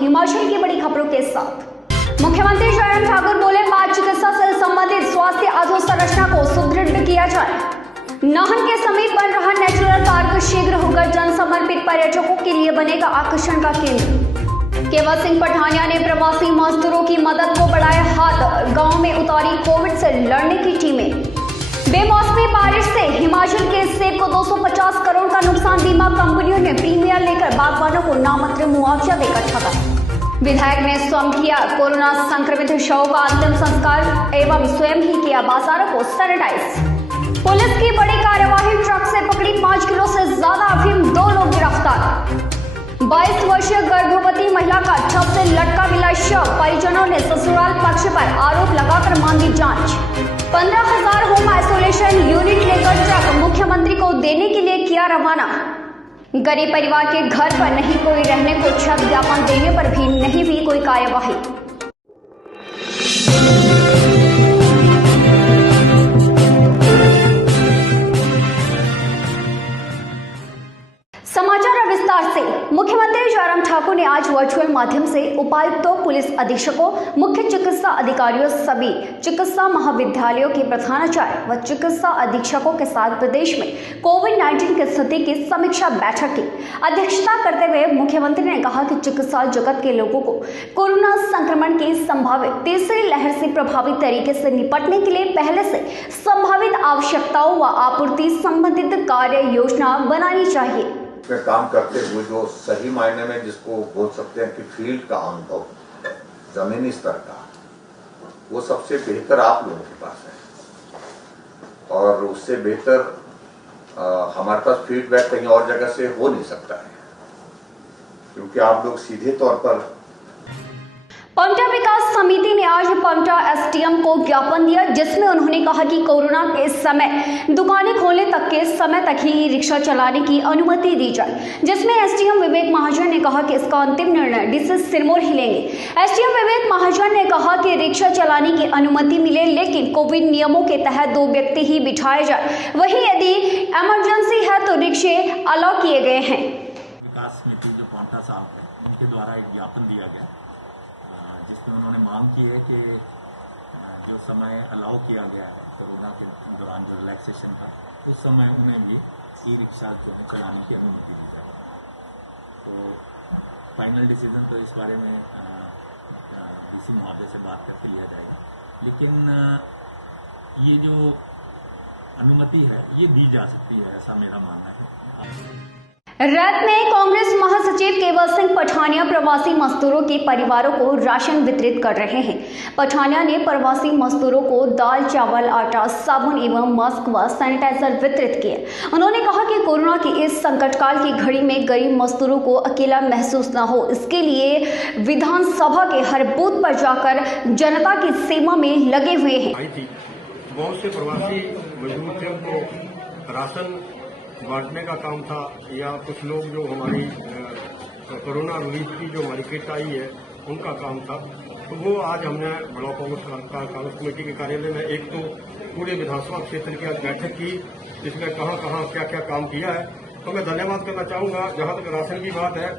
हिमाचल की बड़ी खबरों के साथ। मुख्यमंत्री जयराम ठाकुर बोले, मां चिकित्सा से संबंधित स्वास्थ्य अधोसंरचना को सुदृढ़ किया जाए। नाहन के समीप बन रहा नेचुरल पार्क शीघ्र होकर जन समर्पित पर्यटकों के लिए बनेगा आकर्षण का केंद्र। केवल सिंह पठानिया ने प्रवासी मजदूरों की मदद को बढ़ाया हाथ, गांव में उतारी कोविड से लड़ने की टीमें। बेमौसमी बारिश से हिमाचल के सेब को 250 करोड़ का नुकसान, बीमा कंपनियों ने प्रीमियर लेकर बागबानों को नाममात्र मुआवजा देकर ठगा। विधायक ने स्वयं किया कोरोना संक्रमित शव का अंतिम संस्कार एवं स्वयं ही किया बाजारों को सैनिटाइज। पुलिस की बड़ी कार्यवाही, ट्रक से पकड़ी 5 किलो से ज्यादा अफीम, 2 लोग गिरफ्तार। 22 वर्षीय गर्भवती महिला का छत से लटका मिला शव, परिजनों ने ससुराल पक्ष पर आरोप लगाकर मांगी जांच। 15,000 होम आइसोलेशन यूनिट लेकर ट्रक मुख्यमंत्री को देने के लिए किया रवाना। गरीब परिवार के घर पर नहीं कोई रहने को छत, ज्ञापन देने पर भी नहीं हुई कोई कार्यवाही। समाचार विस्तार से। मुख्यमंत्री जयराम ठाकुर ने आज वर्चुअल माध्यम से उपायुक्तों, पुलिस अधीक्षकों, मुख्य चिकित्सा अधिकारियों, सभी चिकित्सा महाविद्यालयों के प्रधानाचार्य व चिकित्सा अधीक्षकों के साथ प्रदेश में कोविड-19 की स्थिति की समीक्षा बैठक की अध्यक्षता करते हुए मुख्यमंत्री ने कहा कि चिकित्सा जगत के लोगों को कोरोना संक्रमण की संभावित तीसरी लहर से प्रभावी तरीके से निपटने के लिए पहले से संभावित आवश्यकताओं व आपूर्ति संबंधित कार्य योजना बनानी चाहिए। में काम करते हुए जो सही मायने में जिसको बोल सकते हैं कि फील्ड का अनुभव, जमीनी स्तर का, वो सबसे बेहतर आप लोगों के पास है और उससे बेहतर हमारे पास फीडबैक कहीं और जगह से हो नहीं सकता है, क्योंकि आप लोग सीधे तौर पर। पांवटा विकास समिति ने आज पांवटा एसडीएम को ज्ञापन दिया, जिसमें उन्होंने कहा कि कोरोना के समय दुकानें खोलने तक के समय तक ही रिक्शा चलाने की अनुमति दी जाए, जिसमें एसडीएम विवेक महाजन ने कहा कि इसका अंतिम निर्णय डीसी सिरमौर ही लेंगे। एसडीएम विवेक महाजन ने कहा कि रिक्शा चलाने की अनुमति मिले, लेकिन कोविड नियमों के तहत 2 व्यक्ति ही बिठाए जाए, वहीं यदि इमरजेंसी है तो रिक्शे अलाउ किए गए हैं। विकास समिति जो पांवटा साहब है, उनके द्वारा एक ज्ञापन दिया गया जिसमें उन्होंने मांग की है कि जो समय अलाउ किया गया है कोरोना के दौरान जो रिलैक्सेशन का, उस समय उन्हें भी ई रिक्शा चलाने की अनुमति दी जाए। तो फाइनल डिसीजन तो इस बारे में किसी मुआवजे से बात करके लिया जाएगा, लेकिन ये जो अनुमति है ये दी जा सकती है, ऐसा मेरा मानना है। रैत में कांग्रेस महासचिव केवल सिंह पठानिया प्रवासी मजदूरों के परिवारों को राशन वितरित कर रहे हैं। पठानिया ने प्रवासी मजदूरों को दाल, चावल, आटा, साबुन एवं मास्क व सैनिटाइजर वितरित किए। उन्होंने कहा कि कोरोना की इस संकटकाल की घड़ी में गरीब मजदूरों को अकेला महसूस न हो, इसके लिए विधानसभा के हर बूथ पर जाकर जनता की सेवा में लगे हुए हैं। बहुत से प्रवासी मजदूर थे, उनको राशन बांटने का काम था, या कुछ लोग जो हमारी कोरोना रिलीफ की जो हमारी किट आई है उनका काम था। तो वो आज हमने ब्लॉक कांग्रेस कमेटी के कार्यालय में एक तो पूरे विधानसभा क्षेत्र की आज बैठक की, जिसमें कहाँ कहाँ क्या क्या काम किया है। तो मैं धन्यवाद करना चाहूँगा। जहाँ तक राशन की बात है,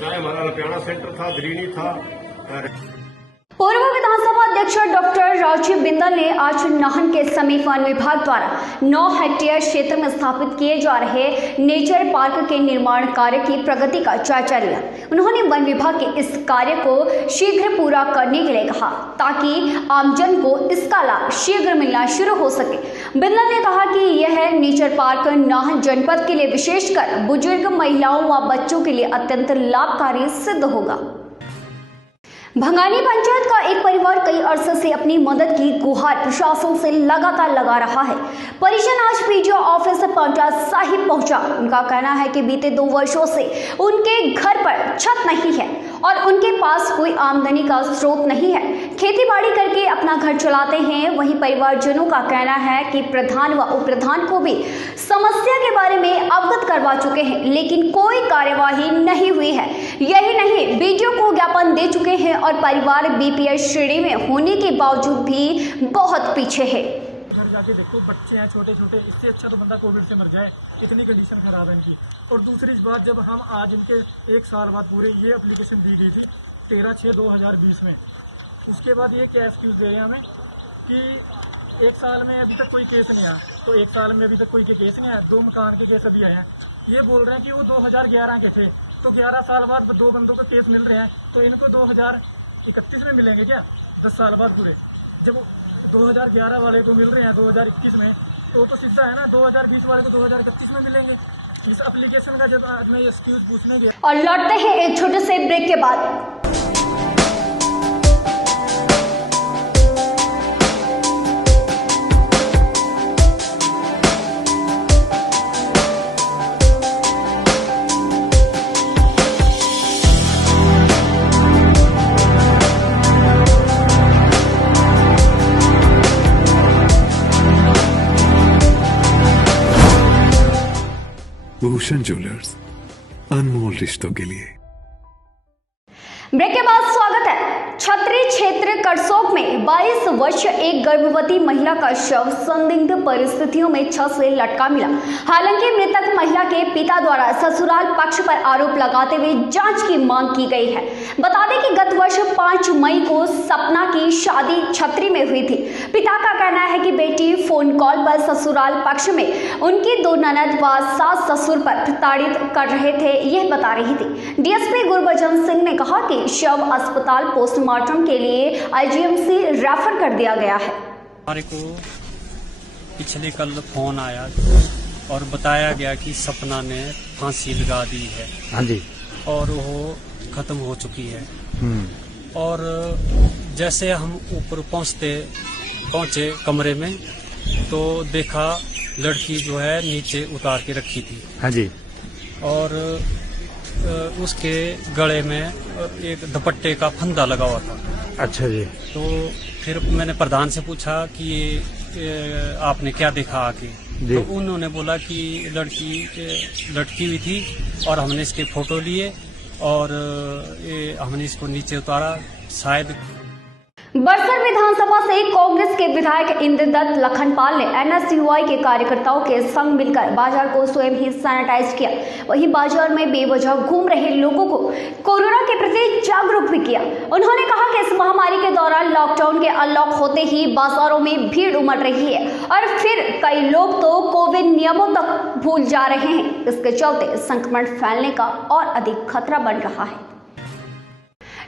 चाहे हमारा लपियाना सेंटर था, द्रीणी था। पूर्व विधानसभा अध्यक्ष डॉक्टर राजीव बिंदल ने आज नाहन के समीप वन विभाग द्वारा 9 हेक्टेयर क्षेत्र में स्थापित किए जा रहे नेचर पार्क के निर्माण कार्य की प्रगति का जायजा लिया। उन्होंने वन विभाग के इस कार्य को शीघ्र पूरा करने के लिए कहा, ताकि आमजन को इसका लाभ शीघ्र मिलना शुरू हो सके। बिंदल ने कहा कि यह नेचर पार्क नाहन जनपद के लिए, विशेषकर बुजुर्ग, महिलाओं व बच्चों के लिए अत्यंत लाभकारी सिद्ध होगा। भंगानी पंचायत का एक परिवार कई अरसे से अपनी मदद की गुहार प्रशासन से लगातार लगा रहा है। परिजन आज पीडीओ ऑफिस पांवटा साहिब पहुंचा। उनका कहना है कि बीते 2 वर्षों से उनके घर पर छत नहीं है और उनके पास कोई आमदनी का स्रोत नहीं है। खेती बाड़ी करके अपना घर चलाते हैं। वहीं परिवारजनों का कहना है कि प्रधान व उप प्रधान को भी समस्या के बारे में अवगत करवा चुके हैं, लेकिन कोई कार्यवाही नहीं हुई है। यही नहीं, बीडीओ को ज्ञापन दे चुके हैं और परिवार बीपीएल श्रेणी में होने के बावजूद भी बहुत पीछे है। घर जाके देखो, बच्चे हैं छोटे छोटे, इससे अच्छा तो बंदा कोविड से मर जाए, इतनी कंडीशन खराब है इनकी। और दूसरी बात, जब हम आज इनके 1 साल बाद पूरे ये एप्लीकेशन दी गई थी, 13/6/2020 में। उसके बाद ये क्या एक्सक्यूज दे रहे हैं हमें कि एक साल में अभी तक कोई केस नहीं आया, तो एक साल में अभी तक कोई केस नहीं आया, 2 मकान के केस अभी आए हैं। ये बोल रहे हैं कि वो 2011 के थे, तो 11 साल बाद 2 बंदों को केस मिल रहे हैं, तो इनको 2031 में मिलेंगे क्या? 10 साल बाद पूरे, जब 2011 वाले को मिल रहे हैं 2021 में, तो सीधा है ना 2020 वाले को 2031 में मिलेंगे। इस एप्लीकेशन का जब आज मैं एक्सक्यूज पूछने गया। और लौटते हैं एक छोटे से ब्रेक के बाद। भूषण ज्वेलर्स, अनमोल रिश्तों के लिए। ब्रेक के बाद स्वागत है। छतरी क्षेत्र करसोग में 22 वर्षीय एक गर्भवती महिला का शव संदिग्ध परिस्थितियों में छत से लटका मिला। हालांकि मृतक महिला के पिता द्वारा ससुराल पक्ष पर आरोप लगाते हुए जांच की मांग की गई है। बता दें कि गत वर्ष 5 मई को सपना की शादी छतरी में हुई थी। पिता का कहना है कि बेटी फोन कॉल पर ससुराल पक्ष में उनकी 2 ननद व सास ससुर पर प्रताड़ित कर रहे थे, यह बता रही थी। डीएसपी गुरबचन सिंह ने कहा कि शव अस्पताल पोस्टमार्टम के लिए आईजीएमसी रेफर कर दिया गया है। हमारे को पिछले कल फोन आया और बताया गया कि सपना ने फांसी लगा दी है। हाँ जी। और वो खत्म हो चुकी है। और जैसे हम ऊपर पहुंचे कमरे में, तो देखा लड़की जो है नीचे उतार के रखी थी। हाँ जी। और उसके गले में एक दुपट्टे का फंदा लगा हुआ था। अच्छा जी। तो फिर मैंने प्रधान से पूछा कि ये आपने क्या देखा आके? तो उन्होंने बोला कि लड़की लटकी हुई थी और हमने इसके फोटो लिए और हमने इसको नीचे उतारा। शायद बरसर विधानसभा से कांग्रेस के विधायक इंद्रदत्त लखनपाल ने एनएसयूआई के कार्यकर्ताओं के संग मिलकर बाजार को स्वयं ही सैनिटाइज किया। वहीं बाजार में बेवजह घूम रहे लोगों को कोरोना के प्रति जागरूक भी किया। उन्होंने कहा कि इस महामारी के दौरान लॉकडाउन के अनलॉक होते ही बाजारों में भीड़ उमड़ रही है और फिर कई लोग तो कोविड नियमों तक भूल जा रहे हैं। इसके चलते संक्रमण फैलने का और अधिक खतरा बन रहा है।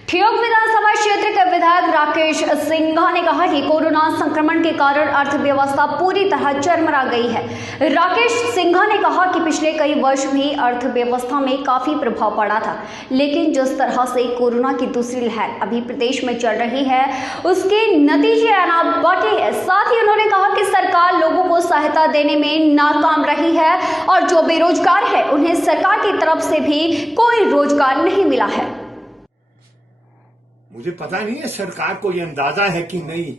ठियोग विधानसभा क्षेत्र के विधायक राकेश सिंघा ने कहा कि कोरोना संक्रमण के कारण अर्थव्यवस्था पूरी तरह चरमरा गई है। राकेश सिंघा ने कहा कि पिछले कई वर्ष भी अर्थव्यवस्था में काफी प्रभाव पड़ा था, लेकिन जिस तरह से कोरोना की दूसरी लहर अभी प्रदेश में चल रही है, उसके नतीजे आना बाकी है। साथ ही उन्होंने कहा कि सरकार लोगों को सहायता देने में नाकाम रही है और जो बेरोजगार है उन्हें सरकार की तरफ से भी कोई रोजगार नहीं मिला है। मुझे पता नहीं है सरकार को ये अंदाजा है कि नहीं,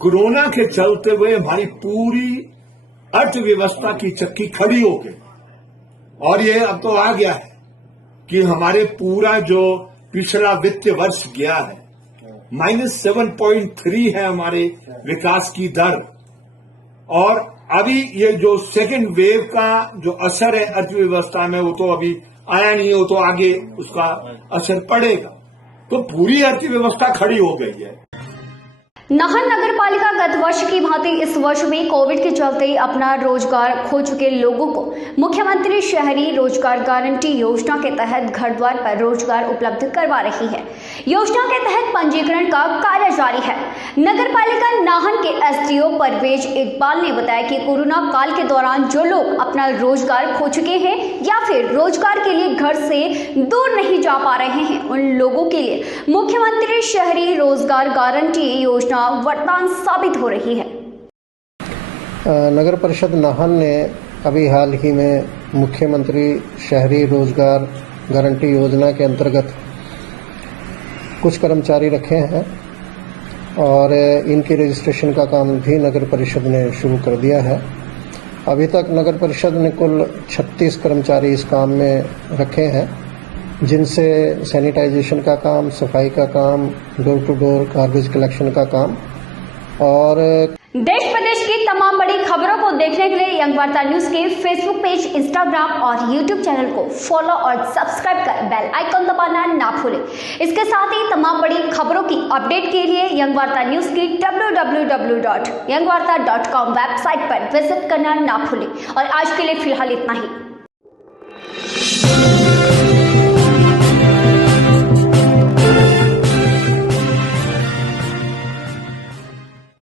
कोरोना के चलते हुए हमारी पूरी अर्थव्यवस्था की चक्की खड़ी हो गई और ये अब तो आ गया है कि हमारे पूरा जो पिछला वित्तीय वर्ष गया है -7.3 है हमारे विकास की दर। और अभी ये जो सेकेंड वेव का जो असर है अर्थव्यवस्था में, वो तो अभी आया नहीं, वो तो आगे उसका असर पड़ेगा। तो पूरी अर्थव्यवस्था खड़ी हो गई है। नाहन नगर पालिका गत वर्ष की भांति इस वर्ष भी कोविड के चलते अपना रोजगार खो चुके लोगों को मुख्यमंत्री शहरी रोजगार गारंटी योजना के तहत घर द्वार पर रोजगार उपलब्ध करवा रही है। योजना के तहत पंजीकरण का कार्य जारी है। नगर पालिका नाहन के एसडीओ परवेज इकबाल ने बताया कि कोरोना काल के दौरान जो लोग अपना रोजगार खो चुके हैं या फिर रोजगार के लिए घर से दूर नहीं जा पा रहे हैं, उन लोगों के लिए मुख्यमंत्री शहरी रोजगार गारंटी योजना वरदान साबित हो रही है। नगर परिषद नाहन ने अभी हाल ही में मुख्यमंत्री शहरी रोजगार गारंटी योजना के अंतर्गत कुछ कर्मचारी रखे हैं और इनकी रजिस्ट्रेशन का काम भी नगर परिषद ने शुरू कर दिया है। अभी तक नगर परिषद ने कुल 36 कर्मचारी इस काम में रखे हैं, जिनसे सैनिटाइजेशन का काम, सफाई का काम, door to door garbage collection का काम और देश प्रदेश की तमाम बड़ी खबरों को देखने के लिए यंग वार्ता न्यूज के फेसबुक पेज, इंस्टाग्राम और यूट्यूब चैनल को फॉलो और सब्सक्राइब कर बेल आइकन दबाना ना भूलें। इसके साथ ही तमाम बड़ी खबरों की अपडेट के लिए यंग वार्ता न्यूज की www.yangwarta.com वेबसाइट पर विजिट करना ना भूलें। और आज के लिए फिलहाल इतना ही।